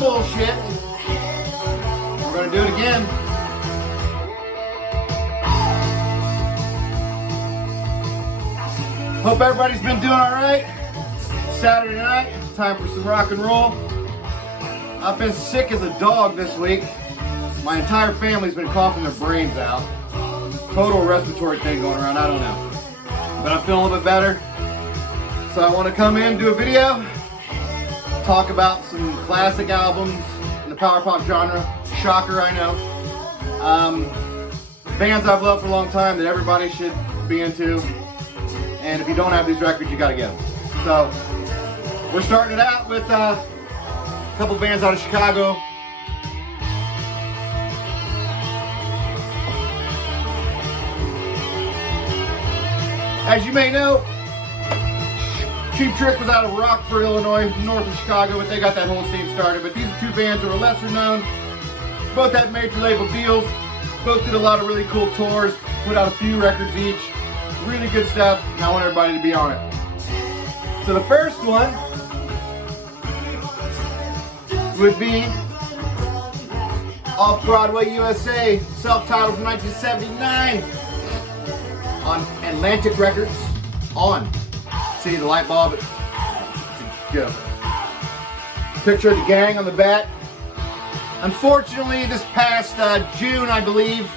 bullshit. We're gonna do it again. Hope everybody's been doing all right. Saturday night, time for some rock and roll. I've been sick as a dog this week. My entire family's been coughing their brains out. Total respiratory thing going around, I don't know. But I'm feeling a little bit better. So I want to come in, do a video, talk about some classic albums in the power pop genre. Shocker, I know. Bands I've loved for a long time that everybody should be into. And if you don't have these records, you gotta get them. So, we're starting it out with a couple bands out of Chicago. As you may know, Cheap Trick was out of Rockford, Illinois, north of Chicago, but they got that whole scene started. But these are two bands that were lesser known. Both had major label deals. Both did a lot of really cool tours. Put out a few records each. Really good stuff, and I want everybody to be on it. So the first one would be Off Broadway USA, self-titled from 1979 on Atlantic Records. See the light bulb? Go. Picture of the gang on the back. Unfortunately, this past June, I believe,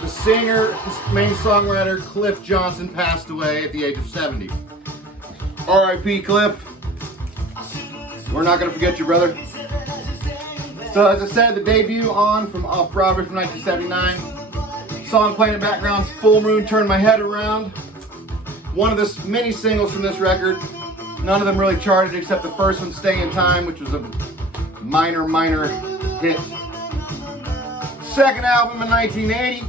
the singer, his main songwriter, Cliff Johnson, passed away at the age of 70. R.I.P. Cliff. We're not going to forget you, brother. So as I said, the debut from Off Broadway from 1979. Song playing in the background, Full Moon, Turn My Head Around. One of the many singles from this record. None of them really charted except the first one, Stay in Time, which was a minor hit. Second album in 1980.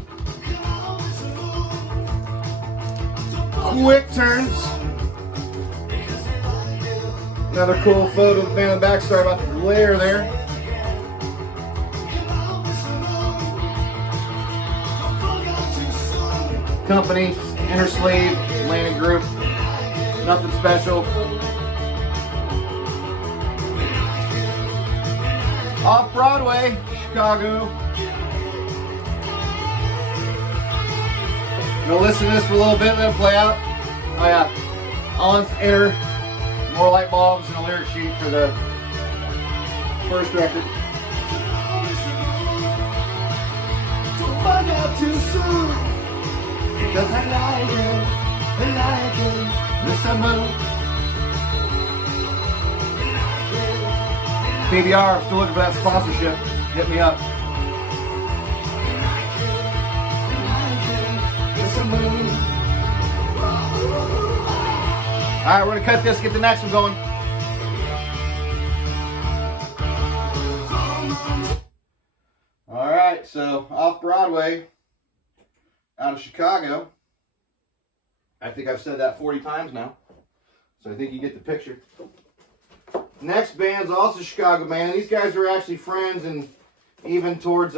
Quick Turns. Another cool photo of the band in the back. Sorry about the glare there. Company, Inner Sleeve, Atlantic Group. Nothing special. Off Broadway, Chicago. I'm gonna listen to this for a little bit, let it play out. Oh yeah, on air, more light bulbs and a lyric sheet for the first record. Don't find out too soon, because I like it, the summer. PBR, still looking for that sponsorship. Hit me up. Alright, we're gonna cut this, get the next one going. Alright, so Off Broadway, out of Chicago. I think I've said that 40 times now. So I think you get the picture. Next band's also a Chicago band. These guys were actually friends, and even towards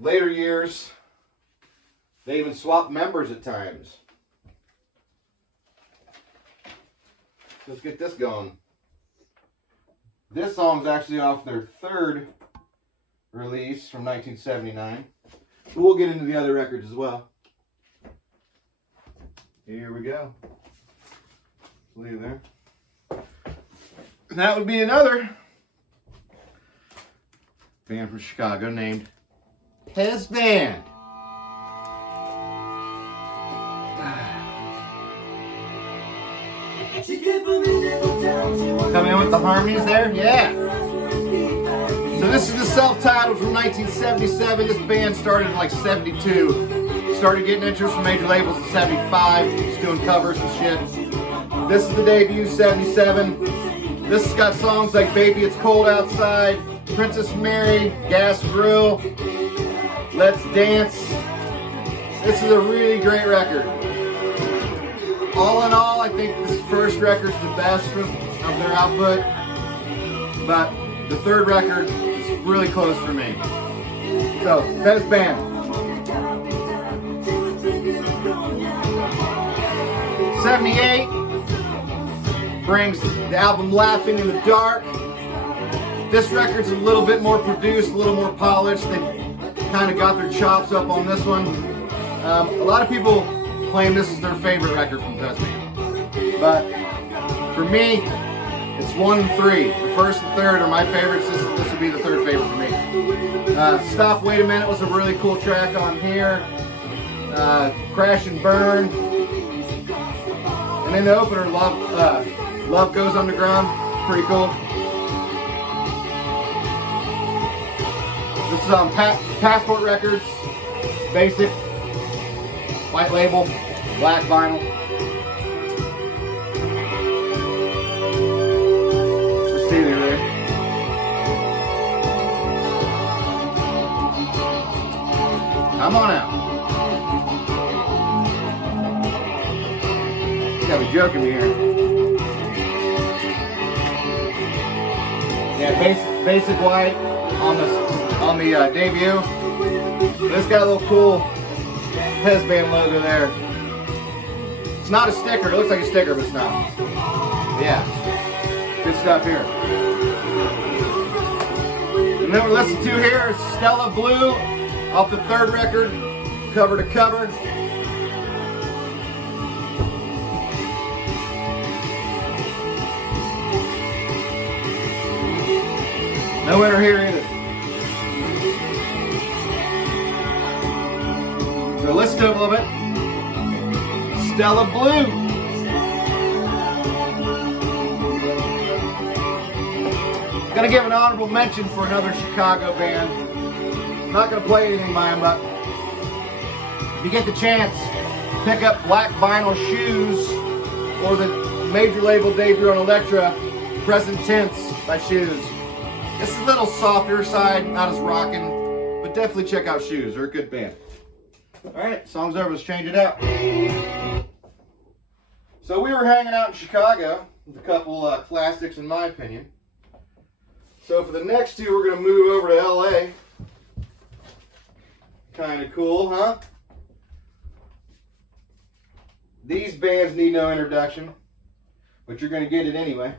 later years, they even swapped members at times. Let's get this going. This song's actually off their third release from 1979. But we'll get into the other records as well. Here we go. Leave there. And that would be another band from Chicago named Pez Band. Come in with the harmonies there? Yeah. So this is the self-titled from 1977. This band started in like 72. Started getting interest from major labels in 75. Just doing covers and shit. This is the debut, 77. This has got songs like Baby It's Cold Outside, Princess Mary, Gas Grill, Let's Dance. This is a really great record. All in all, I think this first record's the best of their output, but the third record is really close for me. So, Pez Band. 78, brings the album Laughing in the Dark. This record's a little bit more produced, a little more polished. They kind of got their chops up on this one. A lot of people claim this is their favorite record from this band. But for me, it's 1 and 3. The first and third are my favorites. This would be the third favorite for me. Stop, Wait a Minute was a really cool track on here. Crash and Burn. And then the opener, Love Goes Underground. Pretty cool. This is on Passport Records. Basic. White label. Black vinyl. Let's see there. Come on out. You gotta be joking me here. Yeah, basic white on the debut. This got a little cool headband logo there. It's not a sticker. It looks like a sticker, but it's not. Yeah, good stuff here. And then we listen to here is Stella Blue off the third record, cover to cover. No winner here either. So listen to it a little bit. Stella Blue. Gonna give an honorable mention for another Chicago band. I'm not gonna play anything by them, but if you get the chance, pick up Black Vinyl Shoes or the major label debut on Elektra, Present Tense by Shoes. This is a little softer side, not as rocking, but definitely check out Shoes. They're a good band. Alright, song's over. Let's change it out. So we were hanging out in Chicago with a couple classics, in my opinion. So for the next two, we're going to move over to LA. Kind of cool, huh? These bands need no introduction, but you're going to get it anyway.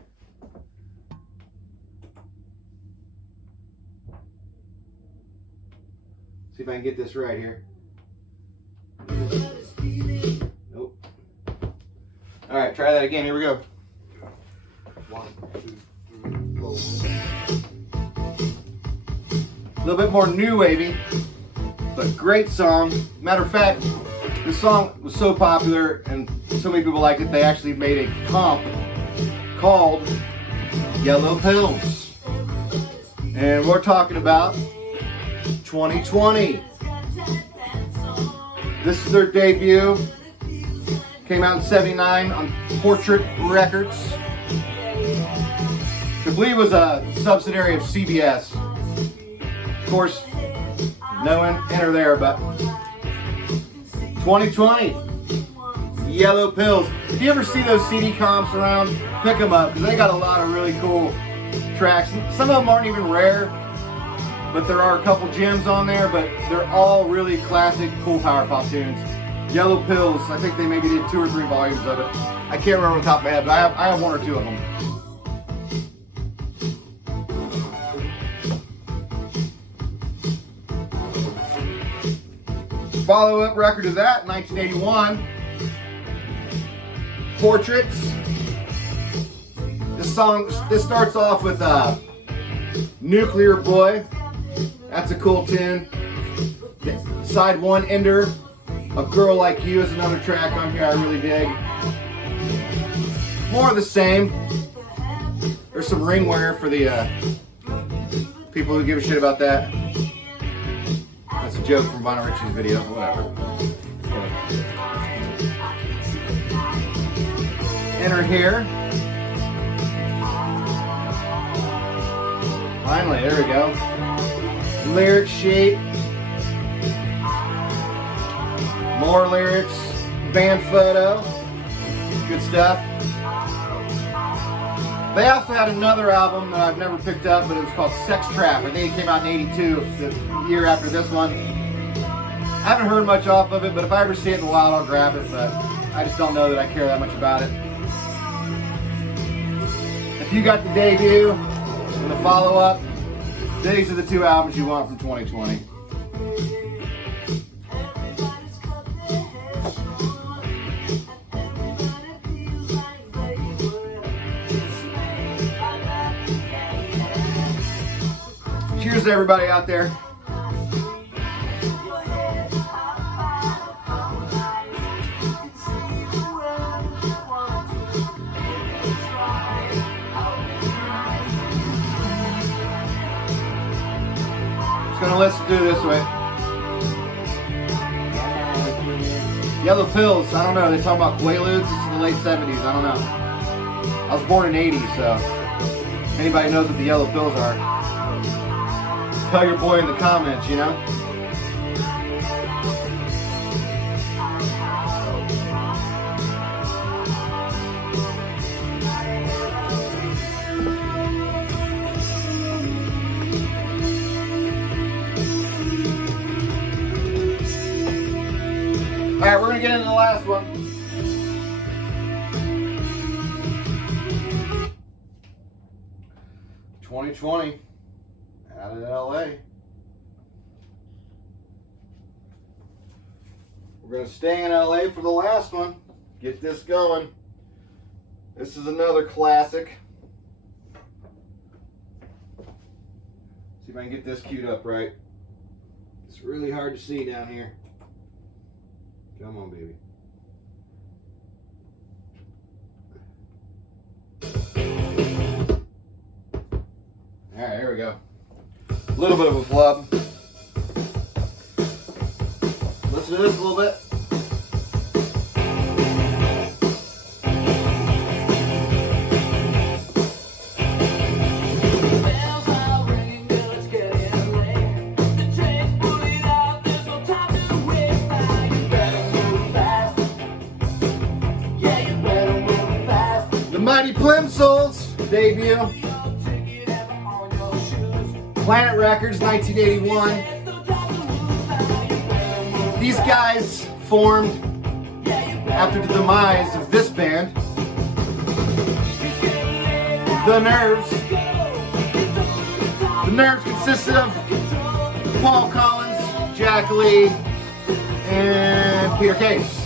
See if I can get this right here. Nope. All right, try that again. Here we go. 1, 2, 3, 4. A little bit more new wavy, but great song. Matter of fact, this song was so popular and so many people liked it, they actually made a comp called Yellow Pills. And we're talking about 2020. This is their debut. Came out in '79 on Portrait Records. I believe it was a subsidiary of CBS. Of course, no enter there, but 2020. Yellow Pills. If you ever see those CD comps around, pick them up because they got a lot of really cool tracks. Some of them aren't even rare, but there are a couple gems on there, but they're all really classic, cool power pop tunes. Yellow Pills, I think they maybe did 2 or 3 volumes of it. I can't remember off the top of my head, but I have 1 or 2 of them. Follow-up record to that, 1981. Portraits. This starts off with Nuclear Boy. That's a cool tune. Side 1, Ender. A Girl Like You is another track on here I really dig. More of the same. There's some ring wear for the people who give a shit about that. That's a joke from Bonnie Ritchie's video, whatever. Okay. Enter here. Finally, there we go. Lyric sheet. More lyrics. Band photo. Good stuff. They also had another album that I've never picked up, but it was called Sex Trap. I think it came out in '82, the year after this one. I haven't heard much off of it, but if I ever see it in the wild, I'll grab it, but I just don't know that I care that much about it. you got the debut and the follow-up, these are the two albums you want from 2020. Cheers to everybody out there. Just gonna listen to this way. Yellow Pills, I don't know, they talk about Quaaludes, this is the late 70s, I don't know. I was born in 80, so if anybody knows what the Yellow Pills are, tell your boy in the comments, you know? All right, we're gonna get into the last one. $2020. Out of LA. We're going to stay in LA for the last one. Get this going. This is another classic. See if I can get this queued up right. It's really hard to see down here. Come on, baby. All right, here we go. A little bit of a flub. Listen to this a little bit. The Mighty Plimsolls debut. Planet Records, 1981. These guys formed after the demise of this band, The Nerves. The Nerves consisted of Paul Collins, Jack Lee, and Peter Case.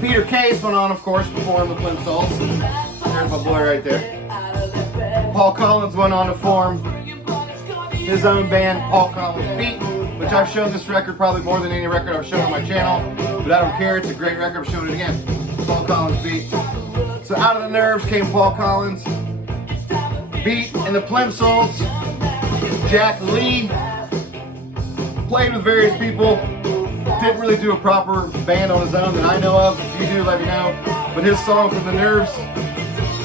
Peter Case went on, of course, to form the Plimsolls. There's my boy right there. Paul Collins went on to form his own band, Paul Collins Beat, which I've shown this record probably more than any record I've shown on my channel, but I don't care, it's a great record, I'm showing it again. Paul Collins Beat. So out of the Nerves came Paul Collins Beat and the Plimsolls. Jack Lee played with various people, didn't really do a proper band on his own that I know of. If you do, let me know. But his song from the Nerves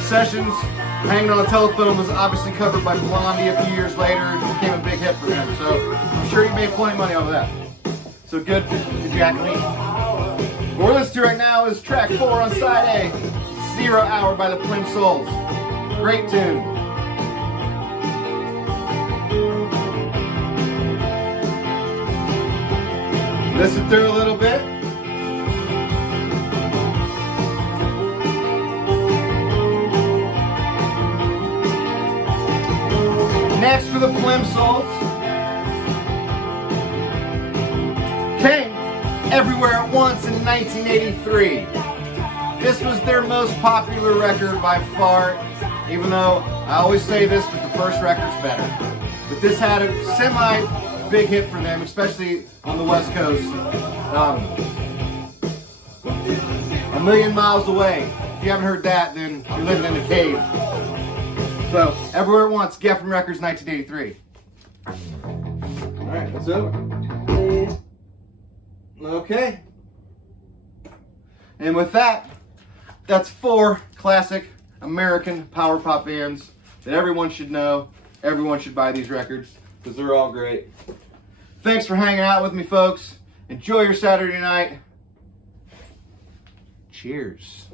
sessions, Hanging on a Telephone, was obviously covered by Blondie a few years later and became a big hit for him. So I'm sure he made plenty of money off of that. So good to Jack Lee. What we're listening to right now is track 4 on side A, 0 Hour by the Plimsolls. Great tune. Listen through a little bit. Next for the Plimsolls came Everywhere at Once in 1983. This was their most popular record by far, even though I always say this, but the first record's better. But this had a semi-big hit for them, especially on the West Coast. A Million Miles Away. If you haven't heard that, then you're living in a cave. So, Everywhere at Once, Geffen Records, 1983. Alright, that's over. Okay. And with that, that's 4 classic American power pop bands that everyone should know. Everyone should buy these records because they're all great. Thanks for hanging out with me, folks. Enjoy your Saturday night. Cheers.